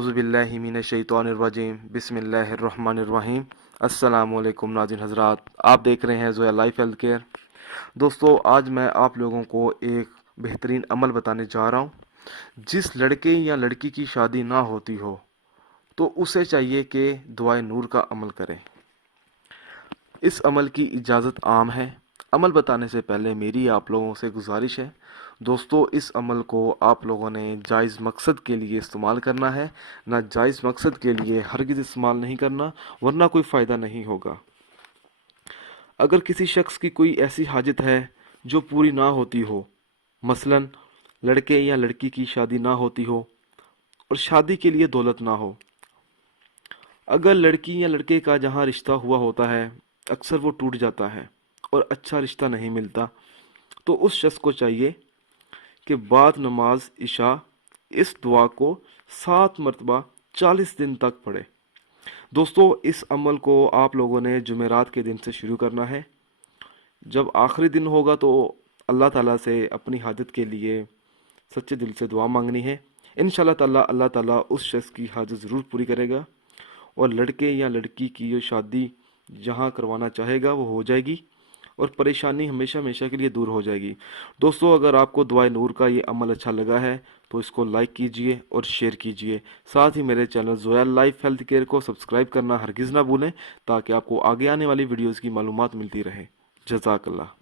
अऊज़ु बिल्लाहि मिनश शैतानिर रजीम बिस्मिल्लाहिर रहमानिर रहीम। अस्सलाम वालेकुम नाज़रीन हज़रात, आप देख रहे हैं ज़ोया लाइफ हेल्थ केयर। दोस्तों, आज मैं आप लोगों को एक बेहतरीन अमल बताने जा रहा हूँ। जिस लड़के या लड़की की शादी ना होती हो तो उसे चाहिए कि दुआए नूर का अमल करें। इस अमल की इजाज़त आम है। अमल बताने से पहले मेरी आप लोगों से गुजारिश है, दोस्तों इस अमल को आप लोगों ने जायज़ मकसद के लिए इस्तेमाल करना है, ना जायज़ मकसद के लिए हरगिज़ इस्तेमाल नहीं करना, वरना कोई फ़ायदा नहीं होगा। अगर किसी शख्स की कोई ऐसी हाजत है जो पूरी ना होती हो, मसलन लड़के या लड़की की शादी ना होती हो और शादी के लिए दौलत ना हो, अगर लड़की या लड़के का जहाँ रिश्ता हुआ होता है अक्सर वो टूट जाता है और अच्छा रिश्ता नहीं मिलता, तो उस शख्स को चाहिए कि बाद नमाज इशा इस दुआ को 7 मरतबा 40 दिन तक पढ़े। दोस्तों, इस अमल को आप लोगों ने जुमेरात के दिन से शुरू करना है। जब आखिरी दिन होगा तो अल्लाह ताला से अपनी हाजत के लिए सच्चे दिल से दुआ मांगनी है। इंशाल्लाह ताला अल्लाह ताला उस शख्स की हाजत ज़रूर पूरी करेगा और लड़के या लड़की की जो शादी जहाँ करवाना चाहेगा वो हो जाएगी और परेशानी हमेशा हमेशा के लिए दूर हो जाएगी। दोस्तों, अगर आपको दुआए नूर का ये अमल अच्छा लगा है तो इसको लाइक कीजिए और शेयर कीजिए। साथ ही मेरे channel Zoya life health care को सब्सक्राइब करना हरगिज़ ना भूलें, ताकि आपको आगे आने वाली वीडियोज़ की मालूमात मिलती रहे। जज़ाकल्लाह।